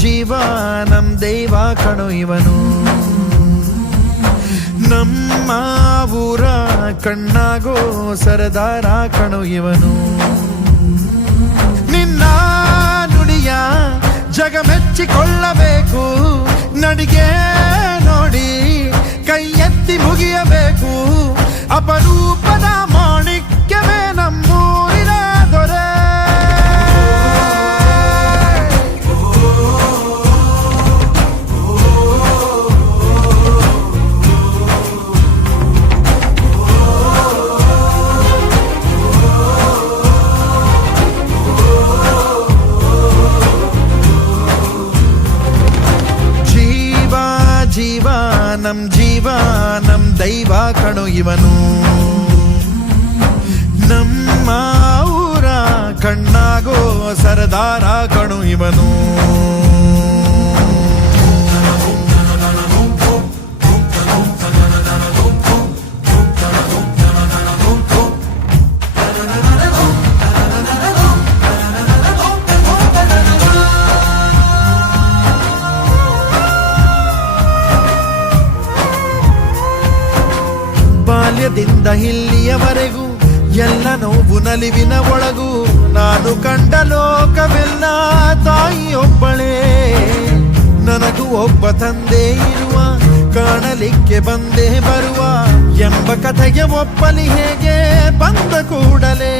ಜೀವಾನಂ ದೈವ ಕಣೋ ಇವನು, ನಮ್ಮ ಊರ ಕಣ್ಣಾಗೋ ಸರದಾರ ಕಣೋ ಇವನು. ನಿನ್ನ ನುಡಿಯ ಜಗ ಮೆಚ್ಚಿಕೊಳ್ಳಬೇಕು, ನಡಿಗೆ ನೋಡಿ ಕೈ ಎತ್ತಿ ಮುಗಿಯಬೇಕು. ಅಪರೂಪದ ಮಾಣಿಕ್ಯವೇ ನಮ್ಮೂರಿನ ದೊರೆ. ಜೀವಾನಂ ದೈವ ಕಣೋ ಇವನು, ನಮ್ಮ ಊರ ಕಣ್ಣಾಗೋ ಸರದಾರ ಕಣೋ ಇವನು. ಬಾಲ್ಯದಿಂದ ಇಲ್ಲಿಯವರೆಗೂ ಎಲ್ಲ ನೋವು ನಲಿವಿನ ಒಳಗೂ ನಾನು ಕಂಡ ಲೋಕವೆಲ್ಲ ತಾಯಿಯೊಬ್ಬಳೇ. ನನಗೂ ಒಬ್ಬ ತಂದೆ ಇರುವ, ಕಾಣಲಿಕ್ಕೆ ಬಂದೇ ಬರುವ ಎಂಬ ಕಥೆಗೆ ಒಪ್ಪಲಿ ಹೇಗೆ ಬಂದ ಕೂಡಲೇ.